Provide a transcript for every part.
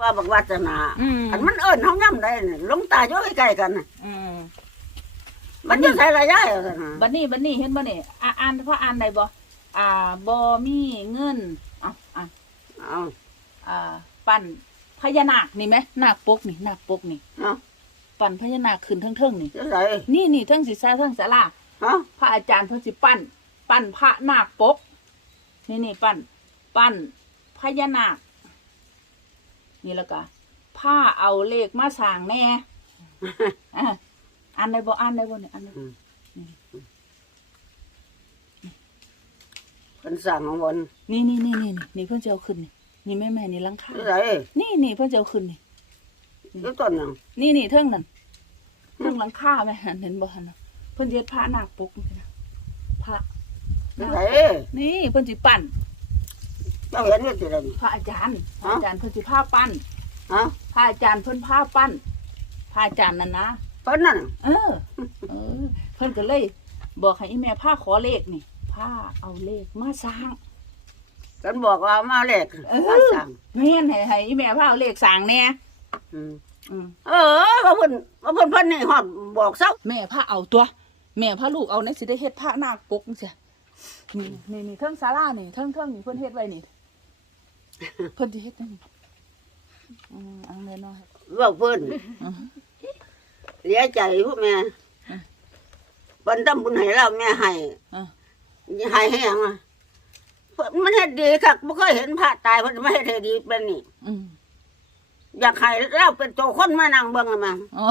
ว่าบักวัฒนาอืม อันมันเอิ้นเฮาย่ำได้นี่หลวงตาอยู่ใกล้ๆกันน่ะอืมมันอยู่ใส่ระยะเอาซั่นน่ะบัดนี้บัดนี้เห็นบ่นี่อ่าอ่านพออ่านได้บ่อ่าบ่มีเงินเอ้าอะเอาอ่าปั้นพญานาคนี่ไหมนาคปกนี่นาคปกนี่ เอาปั้นพญานาคขึ้นเทิงๆนี่จะใส่นี่นี่เทิงศีรษะเทิงศาลาฮะพระอาจารย์เพิ่นสิปั้น ปั้นพระนาคปก นี่นี่ปั้น ปั้นพญานาค นี่แล้วก็ผ้าเอาเลขมาสร้างแน่อะอ่านได้บ่อ่านได้บ่เนี่ยอ่านได้บ่เพิ่นสั่งของบนนี่นี่นี่นี่นี่นี่เพิ่นจะเอาขึ้นนี่นี่แม่แม่นี่หลังคาจะใส่นี่นี่เพิ่นจะเอาขึ้นนี่อยู่ต้นหยังนี่นี่เทิงนั่นเทิงหลังคาแม่หันเห็นบ่หันน่ะเพิ่นสิเฮ็ดพระนาคปกนี่นะพระจะใส่นี่เพิ่นสิปั้น เจ้าเห็นอยู่ที่ใดนี่ พระอาจารย์พระฮะอาจารย์เพิ่นสิพาปั้นฮะพระอาจารย์เพิ่นพาปั้นพระอาจารย์นั่นนะเพิ่นนั่นเออ เออ เพิ่นก็เลย บอกให้อีแม่พาขอเลขนี่พาเอาเลขมาสร้างกันบอกว่ามาเลขเออ มาสั่งแม่นให้ให้อีแม่พาเอาเลขสร้างแน่อืมอืมเออว่าเพิ่นว่าเพิ่นเพิ่นนี่ฮอดบอกเซาแม่พาเอาตัว แม่พาลูกเอาในสิได้เฮ็ดพระนาคปกจังซี่นี่นี่นี่เทิงศาลานี่เทิงเทิงนี่เพิ่นเฮ็ดไว้นี่ เพิ่นสิเฮ็ดจังนี่อืมเอังเลยเนาะว่าเพิ่นอืมเสียใจพวกแม่เพิ่นทำบุญให้เราแม่ให้อะให้ให้หยังอะเพิ่นมันเฮ็ดดีคักบ่เคยเห็นพระตายเพิ่นไม่เฮ็ดให้ดีเป็นนี่ อืมอยากให้เราเป็นตัวคนมานั่งเบิ่งอะแม่อ๋อ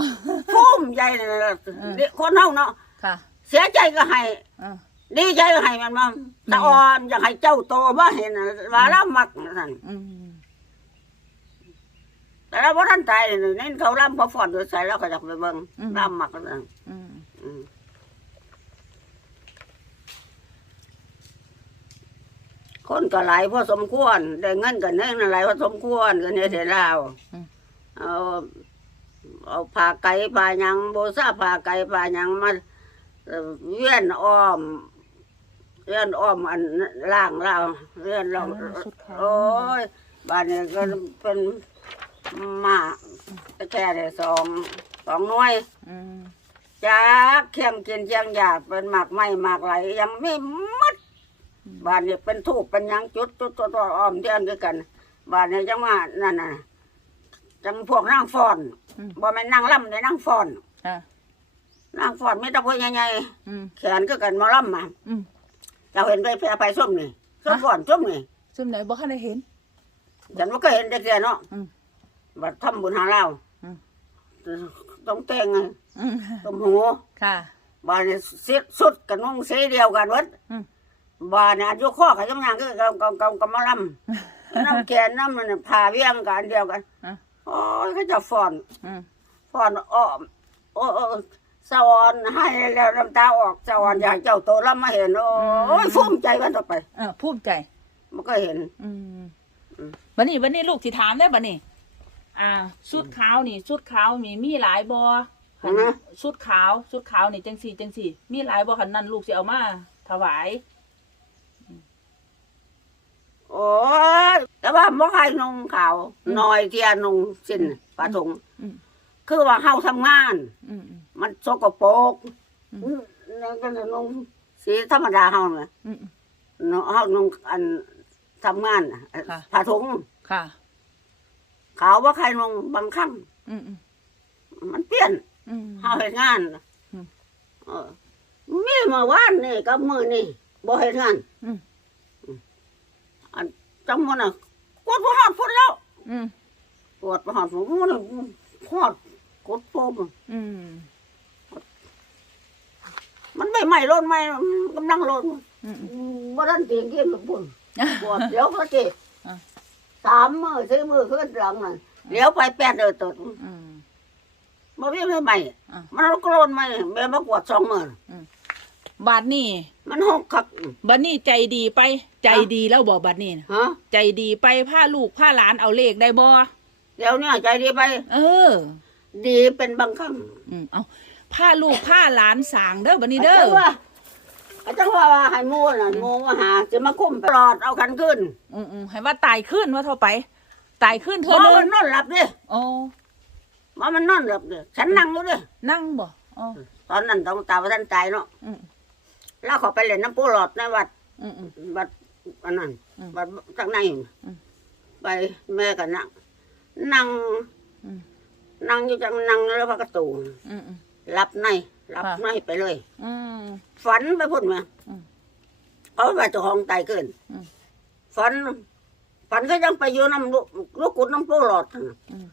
ภูมิใจเลยล่ะอืมคนเฮาเนาะค่ะเสียใจก็ให้ อ่า ดีใจก็ให้มันมาตะอ่อนอยากให้เจ้าโตบ่เห็นน่ะว่าเรามักนั่นอืมแต่เราบ่ทันตายนี่เน้นเขาล่ำเขาฟอนอยู่ใส่แล้วก็อยากไปเบิ่งล่ำมักนั่นอืมอืมคนก็หลายพอสมควรได้เงินกันเงินหลายพอสมควรกันเนี่ยเดี๋ยวเราเอาเอาผ่าไก่ผ่าหยังโบซาผ่าไก่ผ่าหยังมาเอ่อเวียนอ้อม เวียนอ้อมอันล่างเราเวียนเราสุดขาวโอ้ยบ้านนี้ก็เป็นหมาแค่ได้สองสองหน่วย อืมจากเคียงกินเคียงหยาดเป็นหมากไม้หมากไหลยังไม่หมดบ้านนี้เป็นทูบเป็นหยังจุดจุดตัวตัวอ้อมเทียนด้วยกันบ้านนี้จังว่านั่นน่ะจังพวกนั่งฟอนบ่แม่นนั่งล่ำเลยนั่งฟอนอะนั่งฟอนไม่ต้องพูดใหญ่อืมๆแขนก็กันหมาล่ำมาอืม เราเห็นไปแพร่ไปส้มนี่ส้มฟอนส้มนี่ซึ่งไหนบ่คันได้เห็น ฉันว่าก็เห็นแต่เดียวเนาะอืมบัดทำบุญหาเราอืม ต้องแต่งไงอืมต้มหูค่ะบ้านนี้เสียสุดกันนุ่งสีเดียวกันวัดอืมบ้านนี้อายุข้อเขายังยังคือกำกำกำกำมะลำน้ำแกนน้ำมันผ่าเวียงกันเดียวกันอะ โอ้ยเขาจะฟอน อืม ฟอนอ้อมโอ้โอ้ สวรรค์ให้แล้วน้ำตาออกสวรรค์อยากเจ้าโตแล้วมาเห็นโอ้ยภูมิใจวันต่อไปเออภูมิใจ มันก็เห็น อืมอืม บัดนี้บัดนี้ลูกสิถามได้บัดนี้ อ่าชุดขาวนี่ชุดขาวมีมีหลายบ่คันชุดขาวชุดขาวนี่จังสี่จังสี่ มีหลายบ่คันนั้นลูกสิเอามา ถวาย โอ้ยแต่ว่าบ่ใครนุ่งขาวน้อยเทียนุ่งสิ้นปลาถุงอืมคือว่าเฮาทำงาน อืมอืม มันสกปรกอืมอืมแล้วก็เลยนุ่งสีธรรมดาเฮาน่ะอืมอืม เนาะเฮานุ่งอันทำงานน่ะค่ะ ผ้าถุงค่ะ ขาวว่าใครนุ่งบางครั้งอืมอืมมันเปลี่ยนอืม เฮาเฮ็ดงานน่ะอืมเออมีเมื่อวานนี่กับมื้อนี่บ่เฮ็ดงานอืมอันจังมื้อน่ะกดบ่ฮอดพุ่นแล้วอืมกดบ่ฮอดพุ่นมื้อน่ะฮอดกดโปม อืม มันไม่ไหม้ร้อนไหม้กำลังร้อนอืมอืม บ่ทันเตียงกินกับพุ่นอะปวดเดี๋ยวเขาสิอะ สามมือสี่มือขึ้นหลังน่ะเดี๋ยวไปแปดเดือนตดอืมมาวิ่งไม่ใหม่อะ มันก็โกรนใหม่แม่มากวดสองมือบาดนี้มันหกคักบัดนี้ใจดีไป ใจดีแล้วบ่บัดนี้น่ะฮะใจดีไปพาลูกพาหลานเอาเลขได้บ่เดี๋ยวเนี้ใจดีไป เออ ดีเป็นบางครั้งอืมเอา พาลูกพาหลานสร้างเด้อบัดนี้เด้อาจารย์ว่าอาจารย์ว่าว่าให้หมูน่ะหมูมาหาจะมาคุ้มตลอดเอากันขึ้น อืมอืมให้ว่าตายขึ้นว่าเท่าไป ตายขึ้นเพเธอราะเลมัยนนอนหลับดิโอ้ว่ามันนอนหลับดิฉันนั่งอยู่ดินั่งบ่อ๋อตอนนั้นต้องตาว่าท่านตายเนาะอืมแล้วเขาไปเล่นน้ำปูหลอดในวัดอืมอืมวัดอันนั้นอืมวัดข้างในอืมไปแม่กันนั่งนั่งอืมนั่งอยู่จังนั่งแล้วพระกระตูอืมอืม รับในรับค่ะในไปเลย อืม ฝันไปพุ่นมาอืมเขาว่าเจ้าของตายเกินอืมฝันฝันก็ยังไปอยู่น้ำลูกลูกกุดน้ำปูหลอดน่ะอืม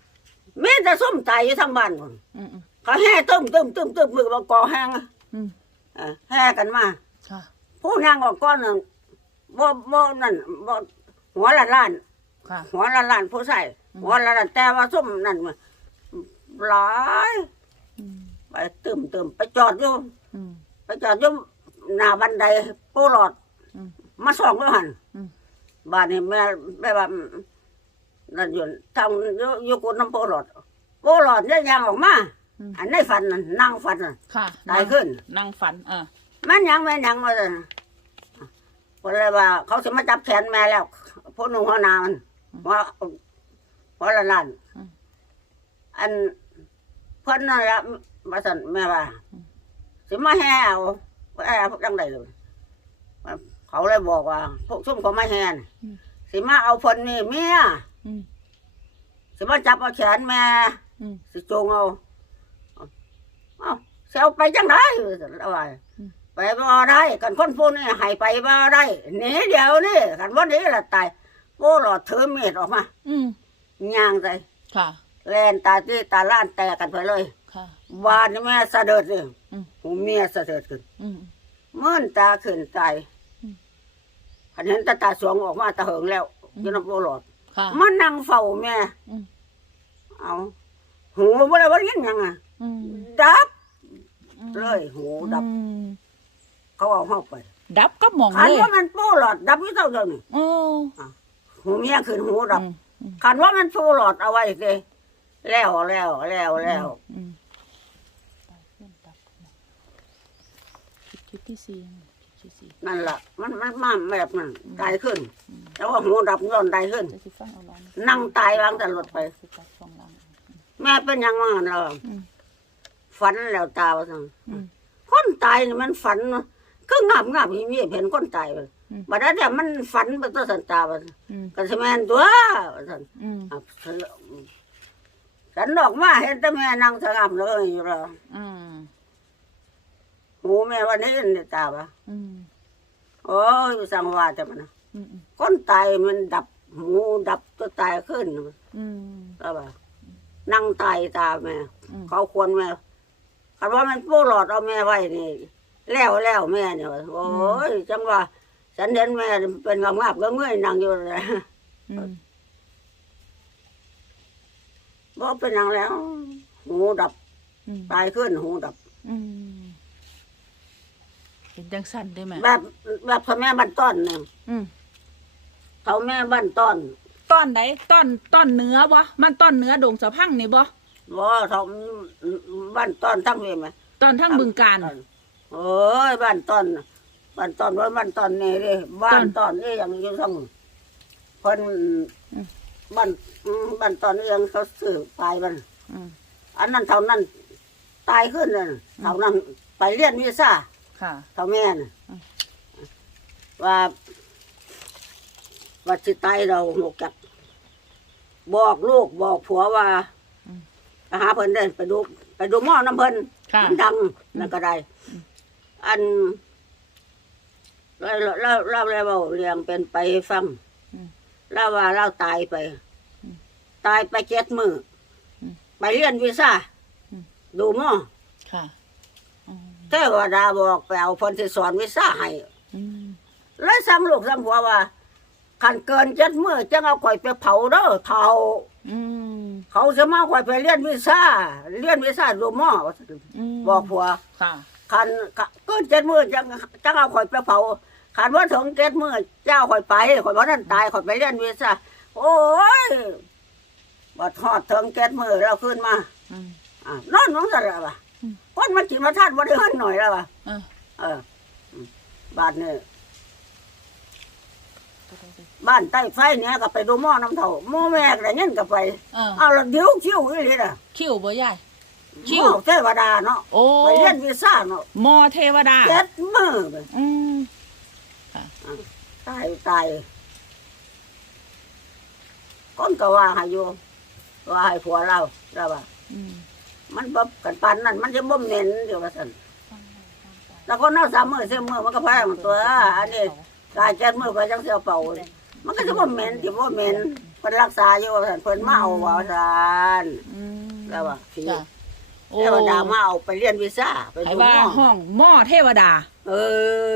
มีแต่ส้มตายอยู่ทั้งบ้านพุ่นอืมอืมเขาแห่ตึมตึมตึมตึมมือบอกกอแห้งอะอืมเออแห่กันมา ค่ะ ผู้นางออกก้อนหนึ่งบ่บ่นั่นบ่หัวละล้าน ค่ะ หัวละล้านผู้ใส่อืมหัวละล้านแต่ว่าส้มนั่นมันหลาย อืมไปตึมตึมไปจอดอยู่อืม ไปจอดอยู่หน้าบันไดปูหลอด อืมมาส่องด้วยหันอืม บ้านนี้แม่แม่ว่านั่นอยู่ทางอยู่อยู่กุดน้ำปูหลอดปูหลอดเนี่ยยางออกมา อืม อันในฝันนั่นนั่งฝันนั่นค่ะตายขึ้น นั่งฝันเออแม่นยังแม่นยังมาเลยคนเลยว่า เขาจะมาจับแขนแม่แล้วพวกหนุ่มหัวหนามันหัวหัวละล้านอืมอัน เพิ่นนั่นละมาสั่นแม่ว่าสิมาแห่เอาแห่จังไดเลยเขาเลยบอกว่าพวกซุ่มเขามาแห่น่ะสิมาเอาเพิ่นนี่เมียอืมสิมาจับเอาแขนแม่อืมสิจูงเอาเอาเซลไปจังไดแล้วว่าอืมไปบ่ได้กันคนพวกนี้ให้ไปบ่ได้หนีเดี๋ยวนี่กันวันนี้ละตายโอ้หลอดถือมีดออกมาอืมย่างใจค่ะ แลนตาที่ตาล้านแตกกันไปเลยค่ะวานนี่แม่สะเดิดเลยอืม หูเมียสะเดิดขึ้นอืม มื่นตาขึ้นตายอืมคันเห็นตาตาสวงออกมาตาเหิงแล้วอยันโบหลอดค่ะ มันนั่งเฝ้าแม่ อืม เอาหูบ่ได้ว่ายินหยังอะอืมดับอืมเลยหูดับ อืมเขาเอาเข้าไปดับก็มองคันเลยว่ามันโปหลอดดับอยู่เท่าเดิมนี่โอ้หูเมียขึ้นหูดับ อืมอืมคันว่ามันโปหลอดเอาไว้สิ แล้วแล้วแล้วแล้วอืมตายเพื่อนดับคิดคิดที่สี่คิดที่สี่นั่นล่ะ มันมันมาแบบนั้นตายขึ้นแต่ว่าหูดับย้อนตายขึ้น จะสิฟังเอาล้อนั่งตายวางแต่รถไป สิตัดสองล้านแม่เป็นหยังว่าเราอืมฝันแล้วตาว่าซั่นอืม คนตายนี่มันฝันเนาะคืองาบงาบมีเห็นคนตายไปอืม บัดนั้นเนี่ยมันฝันเป็นตัวสันตาว่าซั่นอืมก็สิแม่นตัวว่าซั่นอืมอะ ฉันออกมาเห็นแต่แม่นั่งสงบเลยอยู่แล้วอืมหูแม่วันนี้เนี่ตาว่าอืมโอ้ยสังวาแต่มันนะอืมคนตายมันดับหูดับตัวตายขึ้นอืมก็ว่านั่งตายตาแม่ อืมเขาควรแม่คันว่ามันโป้หลอดเอาแม่ไว้นี่ แล้วแล้วแม่เนี่ยว่าโอ้ยจังว่า ฉันเห็นแม่เป็นงามงาบก็เมื่อยนั่งอยู่เลย อืม บอกเป็นหยังแล้ว หูดับอืมตายขึ้นหูดับ อืมเป็นจังสั้นได้ไหมแบบแบบพ่อแม่บ้านต้อนเนี่ยอืมเขาแม่บ้านต้อนต้อนไหนต้อนต้อนเหนือบ่มันต้อนเหนือดงสะพังนี่บ่ว่าเขาบ้านต้อนทั้งเวไหมต้อนทั้งบึงการโอ้ยบ้านต้อนบ้านต้อนว่าบ้านต้อนนี่ดิบ้านต้อนนี่ยังอยู่ทั้งคน บ้านอืมบ้านต้อนนี่ยังเขาสื่อตายมันอืมอันนั้นเท่านั้น ตายขึ้นเลยเท่านั้นไปเรียนวีซ่าค่ะ เท่าแม่น่ะอืม ว่า ว่าสิตายเราหกจักบอกลูกบอกผัวว่าไปหาเพิ่นเดินไปดู ไปดูหม้อน้ำเพิ่น ค่ะ มันดังนั่นก็ได้ อันเราเราเราเราเว้าเรียงเป็นไปฟังอืม เราว่าเราตายไปอืมตายไปเจ็ดมืออมไปเรียนวีซ่าอืม ดูหม้อค่ะอืมเทวดาบอกไปเอาคนที่สอนวีซ่าให้ อืมแล้วสั่งลูกสั่งผัวว่าขันเกินเจ็ดมือจะเอาข่อยไปเผาเด้อเผาอืมเขาจะมาข่อยไปเรียนวีซ่าเรียนวีซ่าดูหม้ออืมบอกผัวค่ะขันเกินเจ็ดมือจังจังเอาข่อยไปเผา ขันว่าถึงเจ็ดมือเจ้าข่อยไปข่อยว่านั่นตายข่อยไปเรียนวีซ่าโอ้ยบัดทอดถึงเจ็ดมือเราขึ้นมาอืมอะนอนน้องสันแล้ววะอืมคนมากินมาทานมาได้เงินหน่อยแล้ววะอะเอออืมบาทนี่บ้านใต้ไฟเนี่ยก็ไปดูหม้อน้ำเท่าหม้อแม่ก็ได้เงินก็ไปเออเอาละเดี๋ยวคิวอีหลีน่ะคิวบ่ยายคิคิววเทวดาเนาะโอ้ไปเรียนวีซ่าเนาะมอเทวดาเจ็ดมือไปอืม ตายตายก้นก็ว่าให้อยู่ว่าให้ผัวเราเราว่าอืมมันบ่กันปานนั้นมันจะบ่เหม็นเดี๋ยวว่าซั่นแล้วก็เน่าสามมือเสียมือมันก็พามันตัวอันนี้กายเจ็ดมือไปจังเสียเป่าเลยมันก็จะบ่เหม็นที่บ่เหม็นเพิ่นรักษาอยู่ว่าซั่นเพิ่นมาเอาว่าซั่นอืมแล้วว่าผีจ้ะโอ้ เทวดามาเอาไปเรียนวีซ่าไปให้ดูว่าหม้อห้องหม้อเทวดา เอ้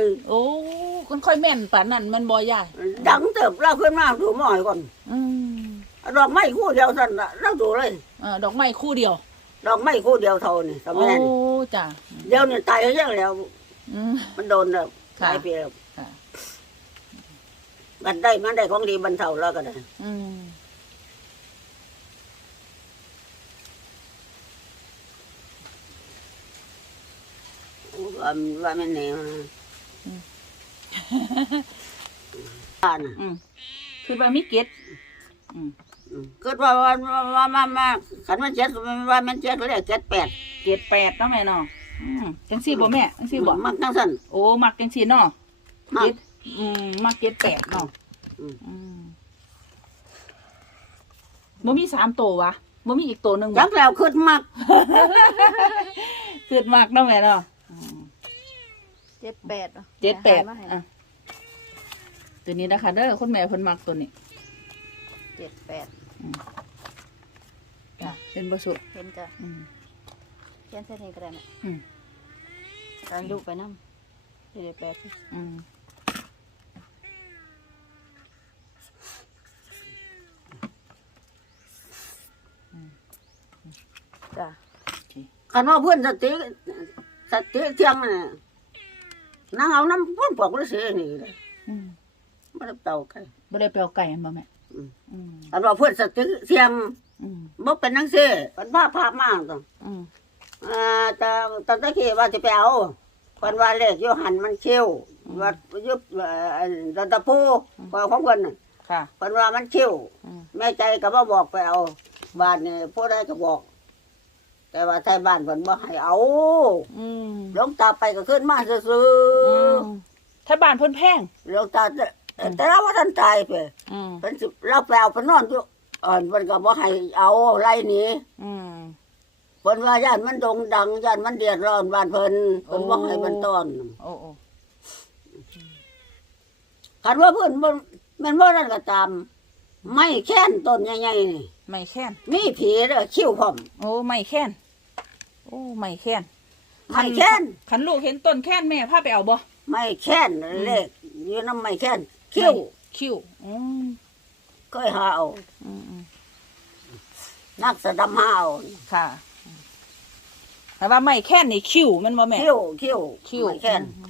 ยโอ้คนค่อยแม่นปานนั้นแมันบ่ยายดังเติบเราขึ้นมาดูหม้อให้ก่อนอืมดอกไม้คู่เดียวซั่นน่ะเราดูเลยเออดอกไม้คู่เดียว ดอกไม้คู่เดียวเท่านี่สมัโอ้ยนั้นจ้ะเดี๋ยวนี้ตายเยอะแล้วอืมมันโดนแล้วค่ะตายไปแล้วค่ะมันได้มันได้ของดีบรรเทาแล้วก็ได้ ว่าว่ามันแนวนะอ่านะอืมคือว่ามีเกตอืมอืมเกิดว่าว่าว่าว่ามามาขันมันเจ็ดว่ามันเจ็ดเลยเจ็ดแปดเกตแปดเนาะแม่เนาะอืมจังซี่บ่แม่จังซี่บ่มักทั้งสั้นโอ้มักจังซี่เนาะมัเกกตอืมมักเกตแปดเนาะอืม อืมบ่มีสามตัววะบ่มีอีกตัวหนึงจัวะกแล้วขึ้นมัก เกิดมักเนาะแม่เนาะอืม เจ็ดแปดหรอเจ็ดแปดหามาให้อะตัวนี้นะคะเด้อคุณแม่เพิ่นมักตัวนี้เจ็ดแปด จ้ะ เป็นบ่สุดเห็นจ้ะอืม เขียนเส้นนี้ก็ได้ไหมอืม การดูไปน้ำเจ็ดแปดสิอืมจ้ะขันว่าเพื่อนสติสติเที่ยงน่ะ นางเอาน้ำพ่นปอกฤาษีนี่เลยอืมไม่ได้เต่าใคร บ่ได้ไปเอาไก่มาแม่อืม อืมขันว่าเพื่อนสติเที่ยงอืมบ่เป็นนังซี่เป็นบ้าภาพมากต้องอืมอ่าแต่ตอนตะกี้ว่าจะไปเอาเพิ่นว่าเลขอยู่หันมันเขี้ยวว่ายุบเอ่อดอนตะปูของของเพิ่นน่ะค่ะเพิ่นว่ามันเขี้ยวอืม แม่ใจก็บ่บอกไปเอาบ้านนี่ผู้ใดก็บอก แต่ว่าไทยบ้านเพิ่นบ่ให้เอาอืมหลวงตาไปก็ขึ้นมาซื่ออืมถ้าบ้านเพิ่นแพง ๆหลวงตาแต่แต่เราว่าท่านตายไปอืมเพิ่นสิเราไปเอาไปนอนอยู่อ่อนเพิ่นก็บ่ให้เอาไล่หนีอืม เพิ่นว่าย่านมันโด่งดังย่านมันเดือดร้อนบ้านเพิ่นเพิ่นบ่ให้มันต้อน โอ้โอ้คันว่าเพิ่นบ่แม่นบ่นั่นก็ตาม ไม่แค้นต้นใหญ่ๆนี่ ไม่แค้นมีผีเด้อคิ้วพร้อมโอ้ไม่แค้นโอ้ไม่แค้นไม่แค้นขันลูกเห็นต้นแค้นแม่พาไปเอาบ่ไม่แค้นเลขอยู่นำไม่แค้นคิ้วคิ้วอืมเคยหาเอาอืมอืมนักสะดำหาเอาค่ะแต่ว่าไม่แค้นนี่คิ้วแมันบ่แม่คิ้วคิ้วคิ้วไม่แค้นอืม